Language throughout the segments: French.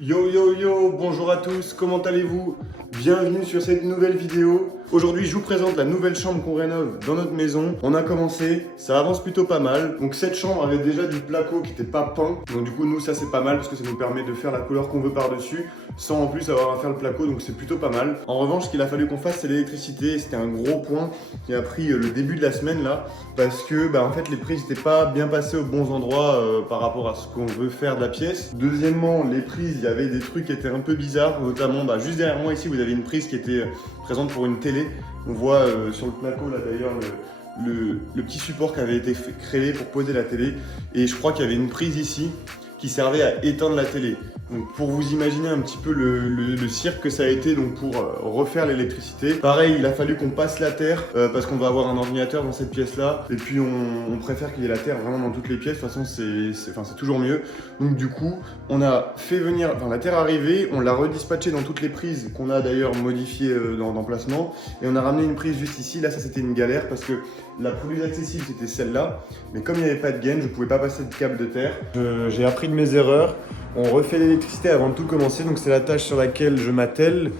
Yo yo yo, bonjour à tous, comment allez-vous? Bienvenue sur cette nouvelle vidéo. Aujourd'hui, je vous présente la nouvelle chambre qu'on rénove dans notre maison. On a commencé, ça avance plutôt pas mal. Donc cette chambre avait déjà du placo qui n'était pas peint. Donc du coup, nous, ça c'est pas mal parce que ça nous permet de faire la couleur qu'on veut par-dessus sans en plus avoir à faire le placo, donc c'est plutôt pas mal. En revanche, ce qu'il a fallu qu'on fasse, c'est l'électricité. C'était un gros point qui a pris le début de la semaine là parce que en fait, les prises n'étaient pas bien passées aux bons endroits par rapport à ce qu'on veut faire de la pièce. Deuxièmement, les prises, il y avait des trucs qui étaient un peu bizarres, notamment juste derrière moi ici, vous avez une prise qui était présente pour une télé. On voit sur le placo là d'ailleurs le petit support qui avait été créé pour poser la télé. Et je crois qu'il y avait une prise ici qui servait à éteindre la télé. Donc pour vous imaginer un petit peu le cirque que ça a été donc pour refaire l'électricité. Pareil, il a fallu qu'on passe la terre parce qu'on va avoir un ordinateur dans cette pièce là. Et puis on préfère qu'il y ait la terre vraiment dans toutes les pièces. De toute façon c'est toujours mieux. Donc du coup on a fait venir, la terre arrivée, on l'a redispatchée dans toutes les prises qu'on a d'ailleurs modifiées d'emplacement. Et on a ramené une prise juste ici. Là ça c'était une galère parce que la plus accessible c'était celle-là. Mais comme il n'y avait pas de gaine, je ne pouvais pas passer de câble de terre. J'ai appris de mes erreurs. On refait l'électricité avant de tout commencer, donc c'est la tâche sur laquelle je m'attelle.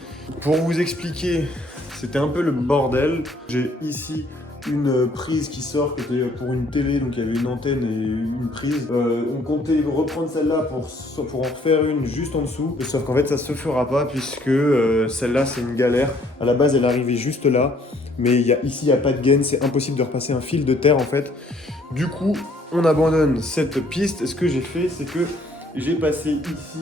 Pour vous expliquer, c'était un peu le bordel. J'ai ici une prise qui sort, qui était pour une télé, donc il y avait une antenne et une prise. On comptait reprendre celle-là pour en refaire une juste en dessous. Sauf qu'en fait ça se fera pas puisque celle-là c'est une galère. À la base elle arrivait juste là, mais ici il n'y a pas de gaine, c'est impossible de repasser un fil de terre en fait. Du coup, on abandonne cette piste. Et ce que j'ai fait, c'est que j'ai passé ici,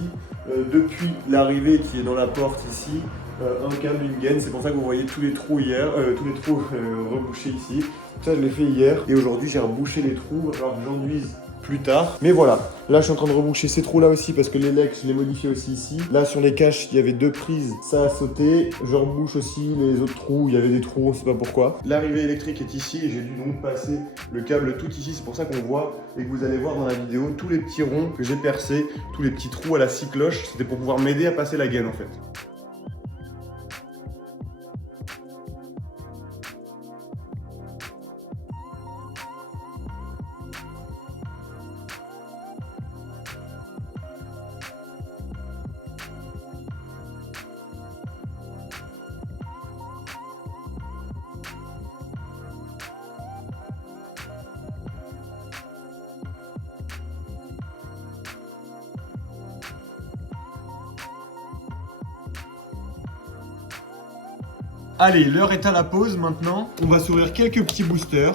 depuis l'arrivée qui est dans la porte ici, un câble, une gaine. C'est pour ça que vous voyez tous les trous hier, rebouchés ici. Ça, je l'ai fait hier. Et aujourd'hui, j'ai rebouché les trous. Alors que j'enduise plus tard. Mais voilà, là je suis en train de reboucher ces trous là aussi parce que les legs je les modifié aussi ici. Là sur les caches il y avait deux prises, ça a sauté. Je rebouche aussi les autres trous, il y avait des trous, on sait pas pourquoi. L'arrivée électrique est ici et j'ai dû donc passer le câble tout ici. C'est pour ça qu'on voit et que vous allez voir dans la vidéo tous les petits ronds que j'ai percés, tous les petits trous à la scie cloche. C'était pour pouvoir m'aider à passer la gaine en fait. Allez, l'heure est à la pause maintenant. On va s'ouvrir quelques petits boosters.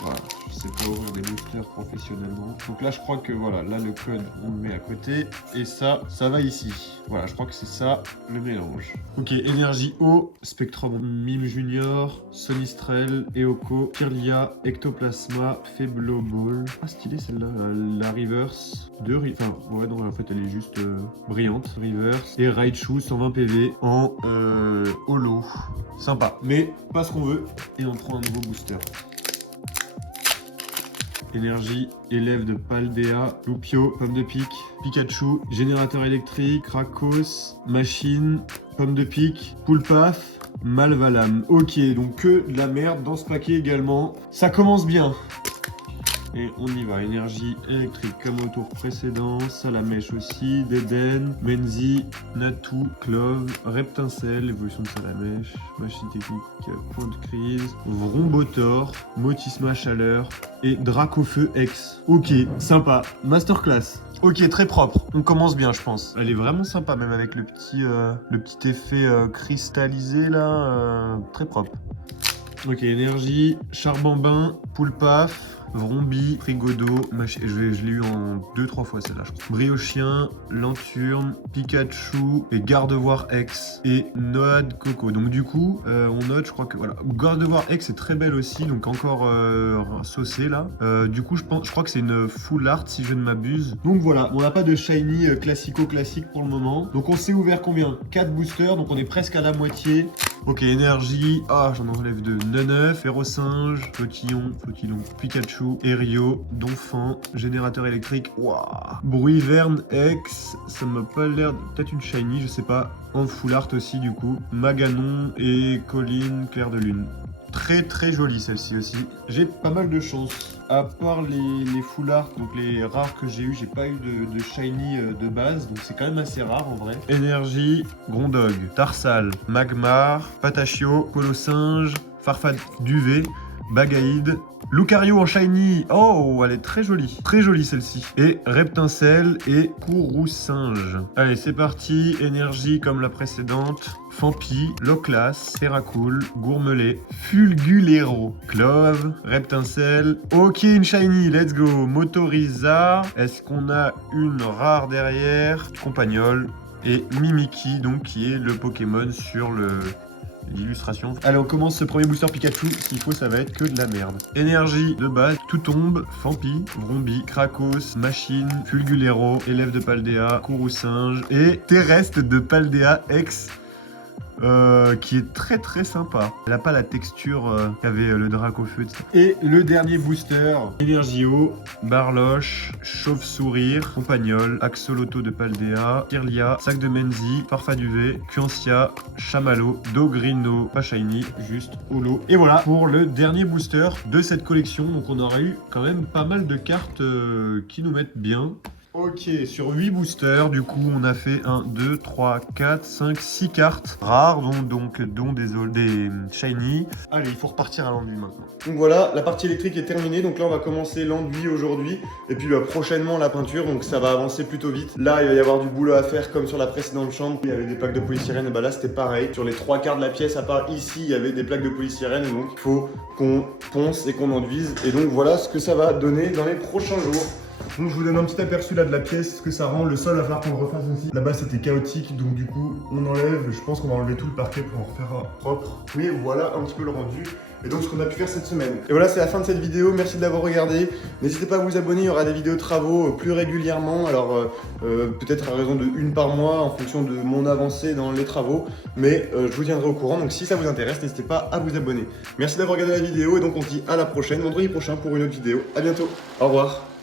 Voilà, je sais pas ouvrir des boosters professionnellement. Donc là, je crois que voilà, là le code, on le met à côté. Et ça va ici. Voilà, je crois que c'est ça le mélange. Ok, énergie O, Spectrum Mime Junior, Sonistrel, Eoko, Kirlia, Ectoplasma, Febloball. Ah, stylé celle-là. La Reverse. Enfin, ouais, non, en fait, elle est juste brillante. Reverse. Et Raichu, 120 PV en holo. Sympa. Mais pas ce qu'on veut. Et on prend un nouveau booster. Énergie, élève de Paldea, Lupio, pomme de pique, Pikachu, générateur électrique, Krakos, machine, pomme de pique, Poulpaf, Malvalam. Ok, donc que de la merde dans ce paquet également. Ça commence bien. Et on y va, énergie électrique comme au tour précédent, Salamèche aussi, Deden, Menzi, Natu, Clove, Reptincelle, évolution de Salamèche, machine technique, point de crise, Vrombotor, Motisma Chaleur et Dracofeu X. Ok, sympa, masterclass. Ok, très propre, on commence bien je pense. Elle est vraiment sympa même avec le petit effet cristallisé là, très propre. Ok, énergie, Charbambin, Poulpaf, Vrombi, Frigodo, je l'ai eu en 2-3 fois celle-là je crois. Briochien, Lanturne, Pikachu et Gardevoir X et Noad Coco. Donc du coup, on note, je crois que voilà. Gardevoir X est très belle aussi, donc encore saucée là. Du coup, je crois que c'est une full art si je ne m'abuse. Donc voilà, on n'a pas de shiny classique pour le moment. Donc on s'est ouvert combien? 4 boosters, donc on est presque à la moitié. Ok, énergie, j'en enlève 2. Neneuf, Férocinge, Flotillon, Pikachu, Erio, Donphan, générateur électrique, waouh. Bruiverne X, ça m'a pas l'air, peut-être une shiny, je sais pas. En full art aussi du coup. Maganon et Colline, Clair de Lune. Très jolie celle-ci aussi. J'ai pas mal de chance. À part les full art, donc les rares que j'ai eu, j'ai pas eu de shiny de base, donc c'est quand même assez rare en vrai. Énergie, Grondog, Tarsal, Magmar, Patachio, Colosinge, Farfaduvet, Bagaïde, Lucario en shiny. Oh, elle est très jolie celle-ci. Et Reptincelle et Courroucinge. Allez, c'est parti. Énergie comme la précédente. Fampi, Loclas, Terracool, Gourmelet, Fulgulero, Clove, Reptincelle. Ok, une shiny, let's go. Motorisa. Est-ce qu'on a une rare derrière? Compagnol. Et Mimikyu, donc qui est le Pokémon sur l'illustration. Allez, on commence ce premier booster Pikachu. S'il faut, ça va être que de la merde. Énergie de base, tout tombe, Fampi, Vrombi, Krakos, Machine, Fulgulero, élève de Paldea, Courroucinge et Terrestre de Paldea X. Qui est très sympa. Elle n'a pas la texture qu'avait le Dracofeu, etc. Et le dernier booster, Energio, Barloche, Chauve-Sourire, Compagnol, Axolotl de Paldea, Kirlia, Sac de Menzi, Farfaduvet, Cuancia, Chamallow, Dogrino, pas shiny, juste holo. Et voilà pour le dernier booster de cette collection. Donc on aura eu quand même pas mal de cartes qui nous mettent bien. Ok, sur 8 boosters, du coup, on a fait 1, 2, 3, 4, 5, 6 cartes rares, dont des shiny. Allez, il faut repartir à l'enduit maintenant. Donc voilà, la partie électrique est terminée. Donc là, on va commencer l'enduit aujourd'hui. Et puis prochainement, la peinture. Donc ça va avancer plutôt vite. Là, il va y avoir du boulot à faire comme sur la précédente chambre. Il y avait des plaques de polystyrène. Et bah là, c'était pareil. Sur les 3 quarts de la pièce, à part ici, il y avait des plaques de polystyrène. Donc il faut qu'on ponce et qu'on enduise. Et donc voilà ce que ça va donner dans les prochains jours. Donc je vous donne un petit aperçu là de la pièce, ce que ça rend. Le sol, il va falloir qu'on le refasse aussi. Là-bas c'était chaotique, donc du coup on enlève. Je pense qu'on va enlever tout le parquet pour en refaire un propre. Mais voilà un petit peu le rendu. Et donc ce qu'on a pu faire cette semaine. Et voilà, c'est la fin de cette vidéo. Merci de l'avoir regardé. N'hésitez pas à vous abonner, il y aura des vidéos de travaux plus régulièrement. Alors peut-être à raison de une par mois en fonction de mon avancée dans les travaux. Mais je vous tiendrai au courant. Donc si ça vous intéresse, n'hésitez pas à vous abonner. Merci d'avoir regardé la vidéo et donc on se dit à la prochaine, vendredi prochain pour une autre vidéo. À bientôt. Au revoir.